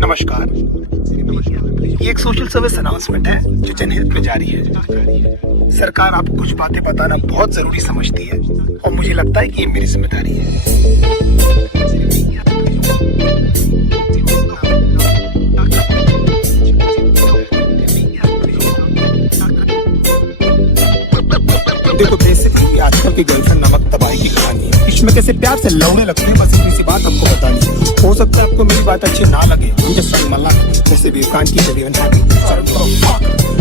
नमस्कार। ये एक सोशल सर्विस अनाउंसमेंट है जो जनहित में जारी है। सरकार आपको कुछ बातें बताना बहुत जरूरी समझती है और मुझे लगता है कि ये मेरी जिम्मेदारी है। देखो बेसिकली आजकल की गर्लफ्रेंड नमक तबाही की कहानी है। इसमें कैसे प्यार से लौड़ने लगते हैं, बस इतनी सी बात आपको बतानी है। हो सकता है आपको मेरी बात अच्छी ना लगे, मुझे शर्मला जैसे बेवकान की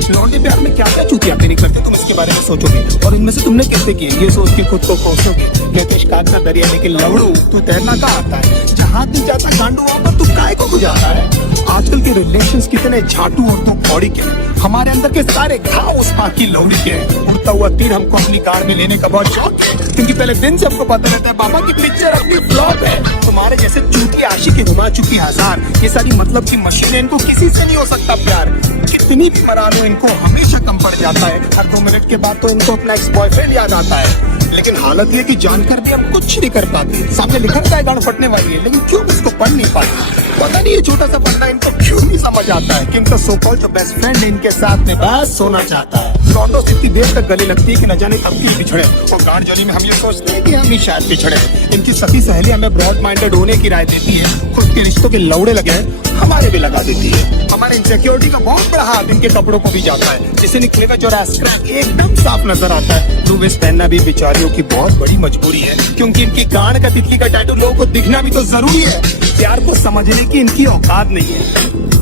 लौंडे प्यार में क्या क्या चूतियां नहीं करते, तुम इसके बारे में सोचोगे और इनमें से तुमने कैसे किए ये सोच के खुद को कोसोगे। कहते शिकार का दरिया लेकिन लवड़ू तू तैरना का आता है, जहाँ तू जाता गांडू वहाँ पर तू काय को गुजारता है। आजकल के रिलेशंस कितने झाटू और तो कौड़ी के, हमारे अंदर के सारे घाव उस पाक की लौड़ी के। उड़ता हुआ तीर हमको अपनी कार में लेने का बहुत शौक है, क्योंकि पहले दिन से हमको पता रहता है बाबा की पिक्चर अपनी फ्लॉप है। तुम्हारे जैसे चूती आशिकी घुमा चुकी हजार, ये सारी मतलब की मशीन है, इनको किसी से नहीं हो सकता प्यार। कितनी भी मरा लो इनको हमेशा कम पड़ जाता है। हर 2 मिनट के बाद तो इनको अपना एक्स बॉयफ्रेंड याद आता है। लेकिन हालत ये कि जानकर भी हम कुछ नहीं कर पाते। सामने लिखा है गांड फटने वाली है, लेकिन क्यों इसको पढ़ नहीं पाते। पता नहीं ये छोटा सा बंदा इनको क्यों नहीं समझ आता है कि इनका सो कॉल्ड जो बेस्ट फ्रेंड इनके साथ में बस सोना चाहता है। लौंडों से इतनी देर तक गले लगती है कि न जाने कब की बिछड़े, और गांड जोली में हम ये सोचते हैं कि हम ही शायद पिछड़े। इनकी सखी सहेली हमें ब्रॉड माइंडेड होने की राय देती है, खुद के रिश्तों के लौड़े लगे हमारे भी लगा देती है। हमारे इनसिक्योरिटी का बहुत बड़ा हाथ इनके कपड़ों को भी जाता है, जिसे निकले का जो रैस्क्रैक एकदम साफ नजर आता है। लो वेस्ट पहनना भी बेचारियों की बहुत बड़ी मजबूरी है, क्योंकि इनकी गांड का तितली का टैटू लोगों को दिखना भी तो जरूरी है। प्यार को समझने की इनकी औकात नहीं है।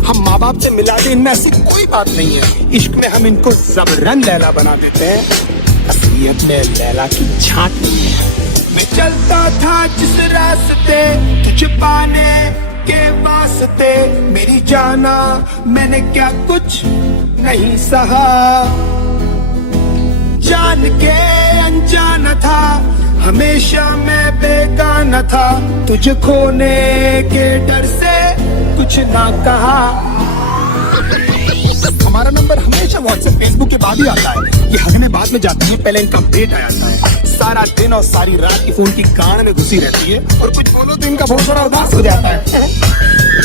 हम माँ बाप से मिला दे, इनमें ऐसी कोई बात नहीं है। इश्क में हम इनको जबरन लैला बना देते हैं, असलियत में लैला की झांक नहीं है। मैं चलता था जिस रास्ते तुझे पाने के वास्ते, मेरी जाना मैंने क्या कुछ नहीं सहा। जान के अनजाना था, हमेशा मैं बेगाना था, तुझे खोने के डर से कुछ ना कहा। हमारा नंबर हमेशा व्हाट्सएप फेसबुक के बाद ही आता है। ये हगने बाद में जाते हैं, पहले इनका पेट आ जाता है। सारा दिन और सारी रात की फोन की कान में घुसी रहती है, और कुछ बोलो तो इनका बहुत सारा उदास हो जाता है।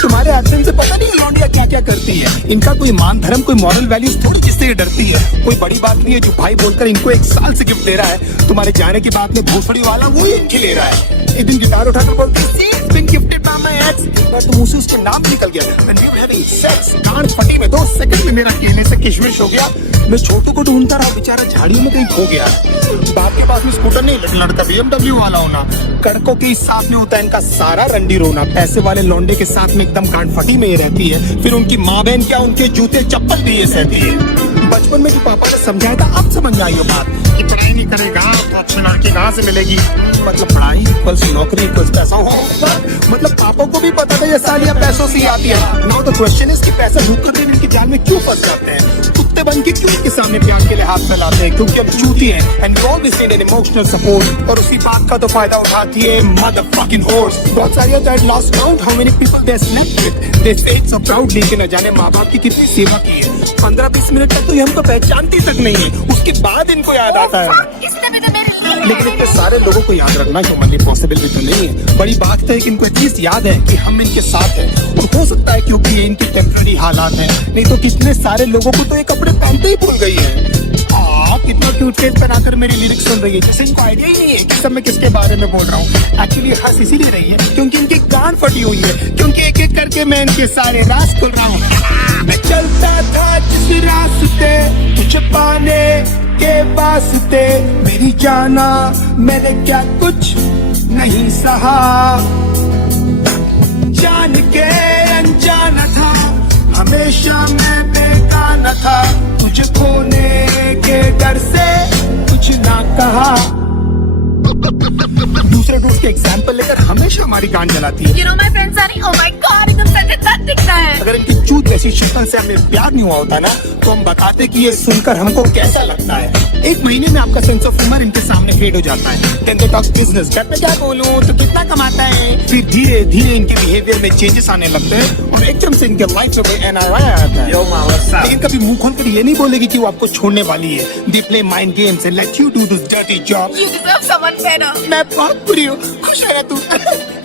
तुम्हारे एक्शन से पता नहीं लौंडिया क्या क्या करती है। इनका कोई मान धर्म कोई मॉरल वैल्यूज थोड़ी जिससे ये डरती है। कोई बड़ी बात नहीं है जो भाई बोलकर इनको 1 साल से गिफ्ट दे रहा है। तुम्हारे जाने की बात में भूसड़ी वाला वो ही इनकी ले रहा है। एक दिन गिटार उठाकर बोलते तुम उसे उसके नाम निकल गया। गांड फटी में 2 सेकंड में मेरा कहने से किशमिश हो गया। मैं छोटू को ढूंढता रहा, बेचारा झाड़ियों में कहीं खो गया। बाप के पास में स्कूटर नहीं, लेकिन लड़का BMW वाला होना। कड़कों के साथ में होता है इनका सारा रंडी रोना। पैसे वाले लौंडे के साथ में एकदम गांड फटी में ही रहती है। फिर उनकी माँ बहन क्या, उनके जूते चप्पल भी ये सहती है। बचपन में जो पापा ने समझाया था अब समझ में आई ये बात कि पढ़ाई नहीं करेगा तो अच्छी लड़की कहाँ से मिलेगी। मतलब पढ़ाई इक्वल्स नौकरी इक्वल्स पैसा हो। मतलब पापा को भी पता था ये सालियां पैसों से आती है। नाउ द क्वेश्चन इज कि पैसा झूठ कर इनके जाल में क्यों फंस जाते हैं। कुत्ते बन के क्यों इनके सामने प्यार के लिए हाथ फैलाते हैं, क्योंकि हम चूती हैं and we always need an emotional support. और उसी बात का तो फायदा उठाती है मदरफकिंग होर्स। बहुत सारी that lost count how many people they snapped with, they say so proudly कि न जाने माँ बाप की कितनी सेवा की है। 15-20 मिनट तक तो ये हमको पहचानती तक नहीं है, उसके बाद इनको याद आता है। लेकिन इतने सारे लोगों को याद रखना ह्यूमनली पॉसिबल भी तो नहीं है। बड़ी बात है कि इनको एटलीस्ट याद है कि हम इनके साथ हैं, और हो सकता है क्योंकि ये इनकी टेम्पररी हालात हैं। नहीं तो कितने सारे लोगों को तो ये कपड़े पहनते ही भूल गई है। कितना क्यूट फेस बनाकर मेरी लिरिक्स सुन रही है, जैसे इनको आइडिया ही नहीं है कि सब मैं किसके बारे में बोल रहा हूँ। एक्चुअली हंस इसीलिए रही है क्योंकि इनकी गांड फटी हुई है, क्योंकि एक एक करके मैं इनके सारे राज खोल रहा हूँ। मैं चलता था जिस रास्ते तुझे पाने के वास्ते, मेरी जाना मैंने क्या कुछ नहीं सहा। जान के अनजाना था, हमेशा मैं बेगाना था, तुझे खोने के डर से कुछ ना कहा। दूसरे दोस्त के एग्जाम्पल लेकर हमेशा हमारी गांड जलाती है। You know my friends are oh my god एकदम सजग दिखता है। अगर इनकी चूत जैसी शक्ल से हमें प्यार नहीं हुआ होता ना, तो हम बताते कि ये सुनकर हमको कैसा लगता है। 1 महीने में आपका सेंस ऑफ ह्यूमर इनके सामने फेड हो जाता है। Then they talk business, घर पे क्या बोलूं तो कितना कमाता है। फिर धीरे धीरे इनके बिहेवियर में चेंजेस आने लगते हैं और एकदम से इनके लाइफ में कोई NRI आता है। लेकिन कभी मुंह खोलकर ये नहीं बोलेगी कि वो आपको छोड़ने वाली है। They play mind games and let you do this dirty job. You deserve someone better. मैं बहुत बुरी हूँ, खुश है ना तू।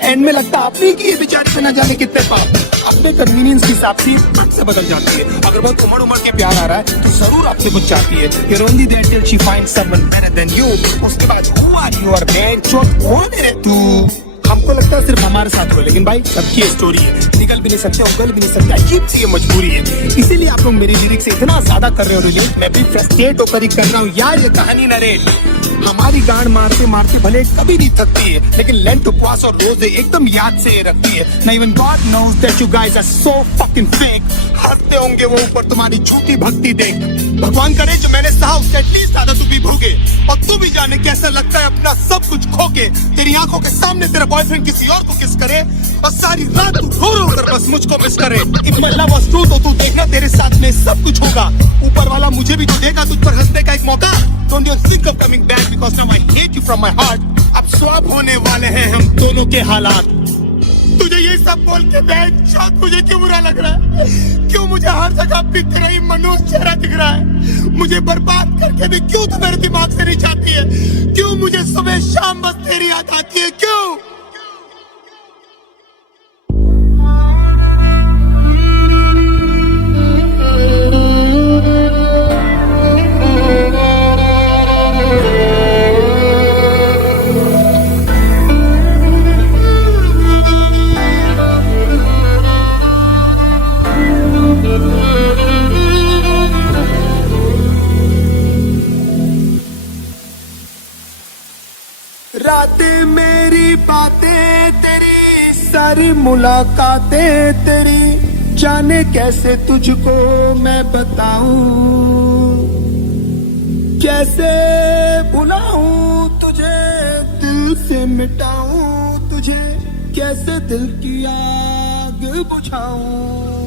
एंड में लगता आपने कि ये बेचारी पे ना जाने कितने पाप अपने कन्वीनियंस के हिसाब से फट से बदल जाती है। अगर बहुत उमड़ उमड़ के प्यार आ रहा है तो जरूर आपसे कुछ चाहती है। You're only there till she finds someone better than you। उसके बाद who are you और man चोट कौन है तू? हमको लगता है सिर्फ हमारे साथ हो, लेकिन भाई सबकी स्टोरी है। निकल भी नहीं सकते, उगल भी नहीं सकते, अजीब सी ये मजबूरी है। इसीलिए आप लोग मेरी लिरिक्स से इतना ज्यादा कर रहे हो रिलेट, मैं भी फ्रस्ट्रेट होकर ही कर रहा हूँ यार ये कहानी नरेट। हमारी गांड मारते मारते भले कभी नहीं थकती है, लेकिन लेंट उपवास और रोजे एकदम याद से ये रखती है ना। Even God knows that you guys are so fucking fake. हंसते होंगे वो ऊपर तुम्हारी झूठी भक्ति देख। भगवान करे जो मैंने सहा उससे एटलीस्ट ज्यादा तू भी भोगे, और तू भी जाने कैसा लगता है अपना सब कुछ खो के। तेरी आंखों के सामने तेरा बॉयफ्रेंड किसी और को किस करे, और सारी रात तू रो रो कर बस मुझको मिस करे। If my love was true तो तू देखना तेरे साथ में सब कुछ होगा। ऊपर वाला मुझे भी तो देगा तुझ पर हंसने का एक मौका। Don't you think of coming back because now I hate you from my heart। अब स्वैप होने वाले हैं हम दोनों के हालात। तुझे ये सब बोल के बेंचौत मुझे क्यों बुरा लग रहा है? क्यों मुझे हर जगह भी तेरा ही मनोज चेहरा दिख रहा है? मुझे बर्बाद करके भी क्यों तू मेरे दिमाग से नहीं जाती है? क्यों मुझे सुबह शाम बस तेरी याद आती है? क्यों? रातें मेरी बातें तेरी, सारी मुलाकातें तेरी, जाने कैसे तुझको मैं बताऊं, कैसे भुलाऊं तुझे, दिल से मिटाऊं तुझे, कैसे दिल की आग बुझाऊं।